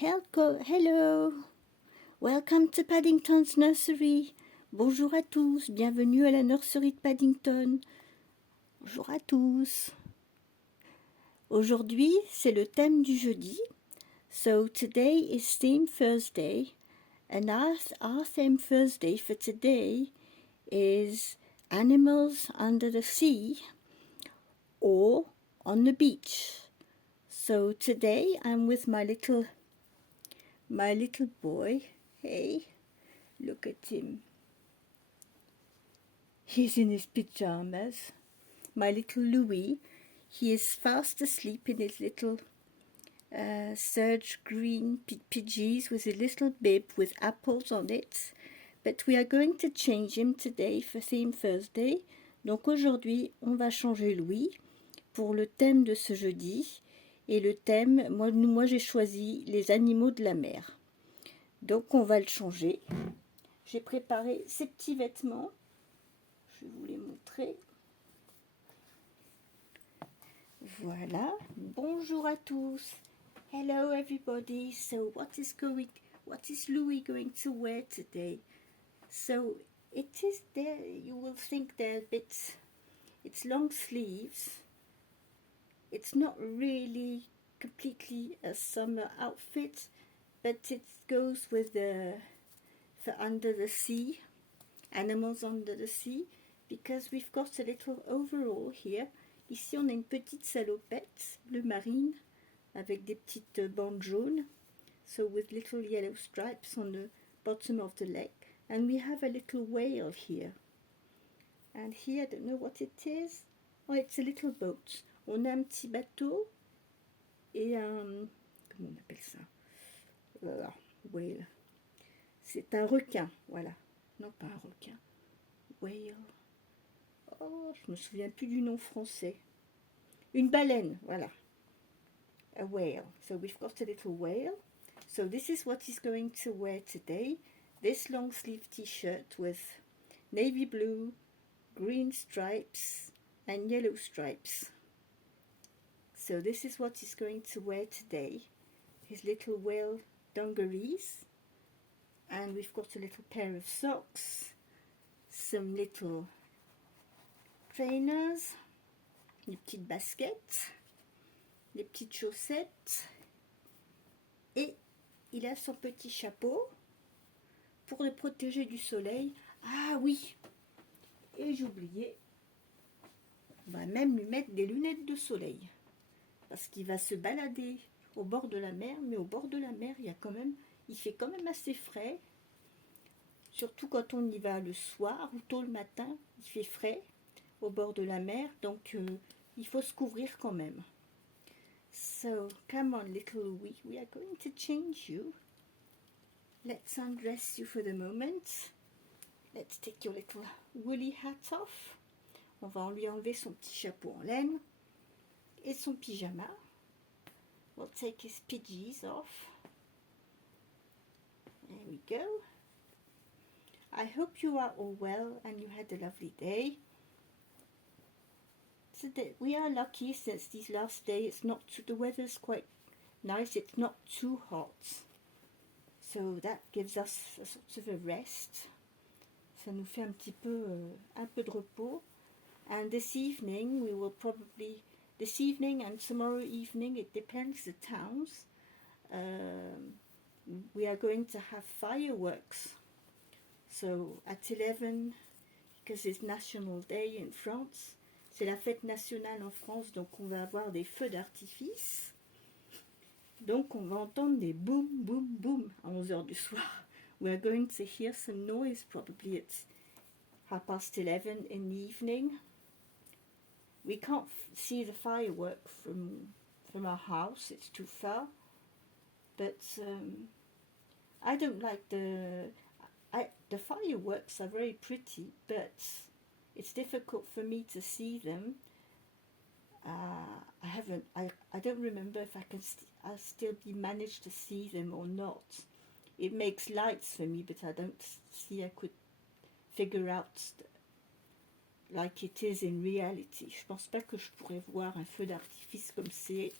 Hello, welcome to Paddington's Nursery. Bonjour à tous, bienvenue à la nurserie de Paddington. Bonjour à tous. Aujourd'hui, c'est le thème du jeudi. So today is Theme Thursday, and our theme Thursday for today is animals under the sea or on the beach. So today I'm with my little boy. Hey, look at him. He's in his pyjamas. My little Louis, he is fast asleep in his little serge green PJs with a little bib with apples on it. But we are going to change him today for Theme Thursday. Donc aujourd'hui, on va changer Louis pour le thème de ce jeudi. Et le thème, moi j'ai choisi les animaux de la mer. Donc on va le changer. J'ai préparé ces petits vêtements. Je vais vous les montrer. Voilà. Bonjour à tous. Hello everybody. So what is Louis going to wear today? So it is there, you will think they're a bit, it's long sleeves. It's not really completely a summer outfit, but it goes with the for under the sea, animals under the sea, because we've got a little overall here. Ici on a une petite salopette bleu marine avec des petites bandes jaunes, so with little yellow stripes on the bottom of the leg, and we have a little whale here, and here I don't know what it is. Oh, it's a little boat. On a un petit bateau et un, comment on appelle ça, whale, c'est un requin, voilà, non pas un requin, whale, oh je me souviens plus du nom français, une baleine, voilà, a whale. So we've got a little whale. So this is what he's going to wear today. This long sleeve t-shirt with navy blue, green stripes and yellow stripes. So this is what he's going to wear today. His little whale dungarees. And we've got a little pair of socks, some little trainers, des petites baskets, des petites chaussettes, et il a son petit chapeau pour le protéger du soleil. Ah oui, et j'oubliais, on va même lui mettre des lunettes de soleil, parce qu'il va se balader au bord de la mer, mais au bord de la mer, il fait quand même assez frais, surtout quand on y va le soir ou tôt le matin, il fait frais au bord de la mer, donc il faut se couvrir quand même. So, come on little Louis, we are going to change you. Let's undress you for the moment. Let's take your little woolly hat off. On va lui enlever son petit chapeau en laine et son pyjama. We'll take his PJs off. There we go. I hope you are all well and you had a lovely day. So that we are lucky since these last days, the weather's quite nice, it's not too hot. So that gives us a sort of a rest. Ça nous fait un peu de repos. And this evening and tomorrow evening, it depends the towns, we are going to have fireworks. So at 11, because it's National Day in France, c'est la fête nationale en France, donc on va avoir des feux d'artifice. Donc on va entendre des boum, boum, boum à 11h du soir. We are going to hear some noise probably at 11:30 in the evening. We can't see the firework from our house, it's too far. But I don't like the fireworks are very pretty, but it's difficult for me to see them. I don't remember if I'll still manage to see them or not. It makes lights for me, but I don't see I could figure out like it is in reality. Je pense pas que je pourrais voir un feu d'artifice comme c'est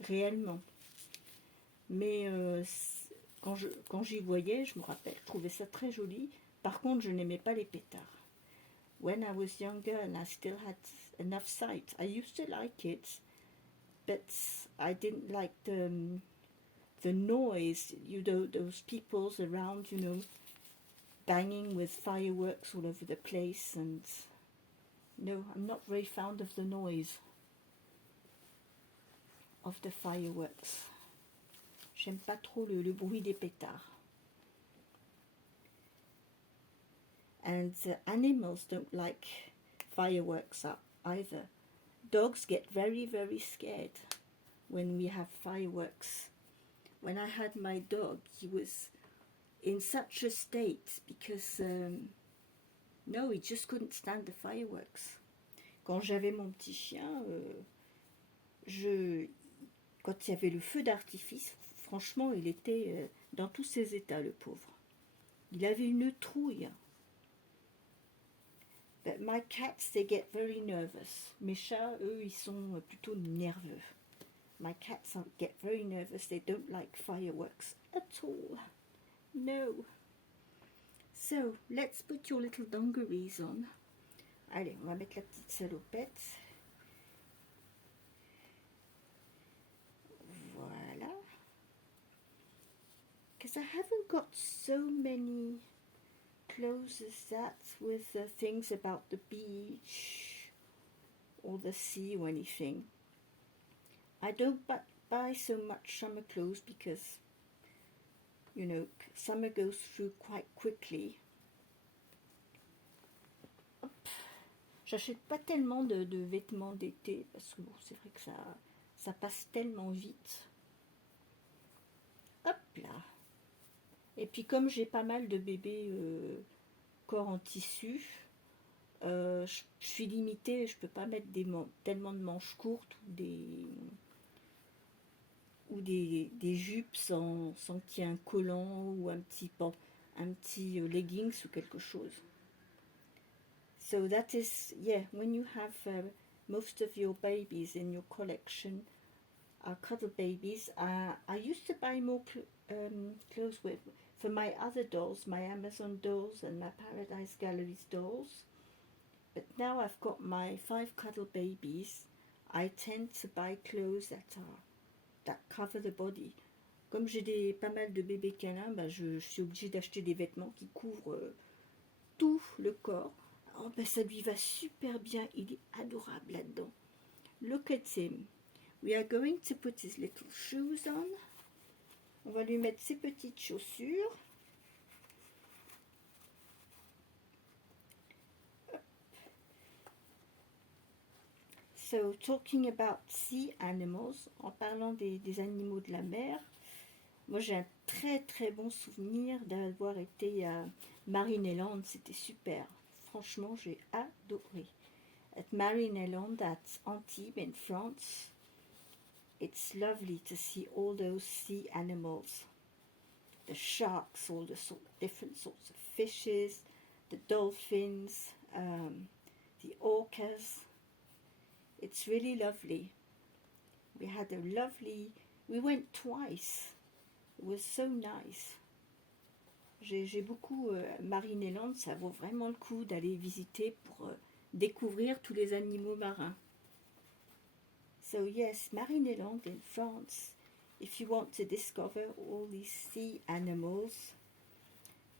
réellement. Mais quand j'y voyais, je me rappelle, je trouvais ça très joli. Par contre, je n'aimais pas les pétards. When I was younger and I still had enough sight, I used to like it, but I didn't like the noise, those peoples around, banging with fireworks all over the place, and no, I'm not very fond of the noise of the fireworks. J'aime pas trop le bruit des pétards. And animals don't like fireworks either. Dogs get very, very scared when we have fireworks. When I had my dog, he was in such a state because, no, he just couldn't stand the fireworks. Quand j'avais mon petit chien, quand il y avait le feu d'artifice, franchement, il était dans tous ses états, le pauvre. Il avait une trouille. But my cats, they get very nervous. Mes chats, eux, ils sont plutôt nerveux. My cats get very nervous. They don't like fireworks at all. No. So, let's put your little dungarees on. Allez, on va mettre la petite salopette. Voilà. Because I haven't got so many clothes as that with things about the beach or the sea or anything. I don't buy so much summer clothes because, summer goes through quite quickly. Hop. J'achète pas tellement de vêtements d'été parce que bon, c'est vrai que ça passe tellement vite. Hop là. Et puis comme j'ai pas mal de bébés corps en tissu, je suis limitée, je peux pas mettre tellement de manches courtes ou des jupes sans qu'il y ait un collant ou un petit leggings ou quelque chose. So that is, when you have most of your babies in your collection are cuddle babies. I used to buy more clothes for my other dolls, my Amazon dolls and my Paradise Galleries dolls. But now I've got my 5 cuddle babies. I tend to buy clothes that cover the body. Comme j'ai pas mal de bébés câlins, je suis obligée d'acheter des vêtements qui couvrent tout le corps. Oh, ça lui va super bien, il est adorable là-dedans. Look at him. We are going to put his little shoes on. On va lui mettre ses petites chaussures. So, talking about sea animals, en parlant des animaux de la mer, moi j'ai un très très bon souvenir d'avoir été à Marineland, c'était super. Franchement, j'ai adoré. At Marineland, at Antibes in France, it's lovely to see all those sea animals. The sharks, all the different sorts of fishes, the dolphins, the orcas. It's really lovely. We went twice. It was so nice. J'ai beaucoup Marineland, ça vaut vraiment le coup d'aller visiter pour découvrir tous les animaux marins. So yes, Marineland in France. If you want to discover all these sea animals,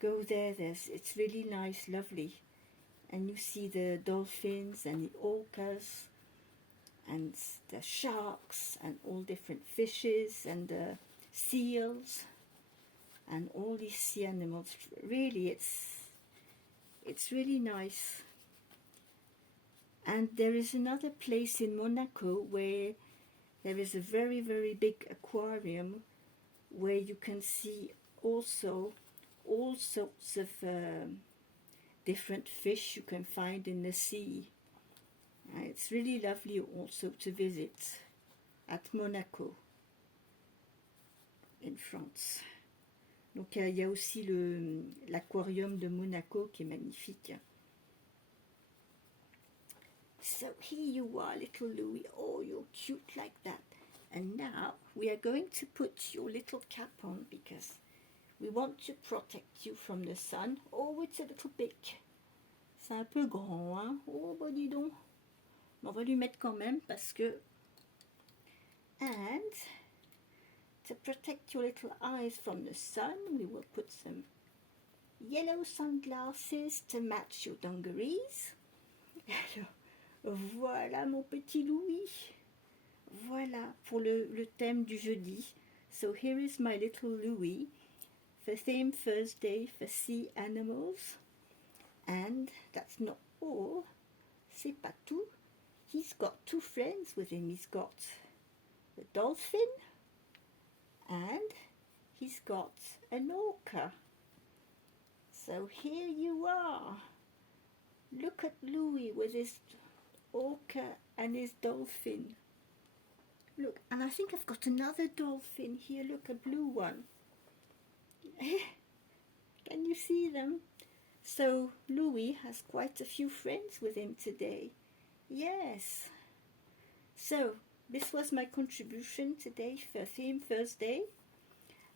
go there. It's really nice, lovely. And you see the dolphins and the orcas and the sharks and all different fishes and the seals and all these sea animals. Really, it's really nice. And there is another place in Monaco where there is a very, very big aquarium where you can see also all sorts of different fish you can find in the sea. It's really lovely also to visit at Monaco in France. Donc il y a aussi l'aquarium de Monaco qui est magnifique. So here you are, little Louis. Oh, you're cute like that. And now we are going to put your little cap on because we want to protect you from the sun. Oh, it's a little big. C'est un peu grand, hein? Oh, bah dis donc. On va lui mettre quand même parce que... And to protect your little eyes from the sun, we will put some yellow sunglasses to match your dungarees. Alors, voilà mon petit Louis. Voilà pour le thème du jeudi. So here is my little Louis. The theme Thursday for sea animals. And that's not all. C'est pas tout. He's got two friends with him. He's got the dolphin and he's got an orca. So here you are. Look at Louis with his orca and his dolphin. Look, and I think I've got another dolphin here. Look, a blue one. Can you see them? So Louis has quite a few friends with him today. Yes. So this was my contribution today for Theme Thursday.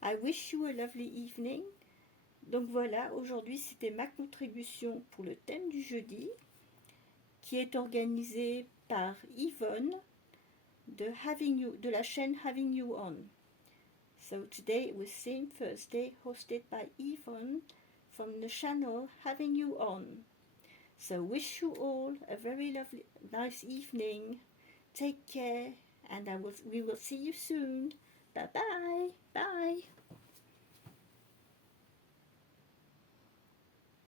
I wish you a lovely evening. Donc voilà, aujourd'hui c'était ma contribution pour le thème du jeudi qui est organisé par Yvonne de la chaîne Having You On. So today it was Theme Thursday hosted by Yvonne from the channel Having You On. So wish you all a very lovely, nice evening. Take care and we will see you soon. Bye-bye. Bye.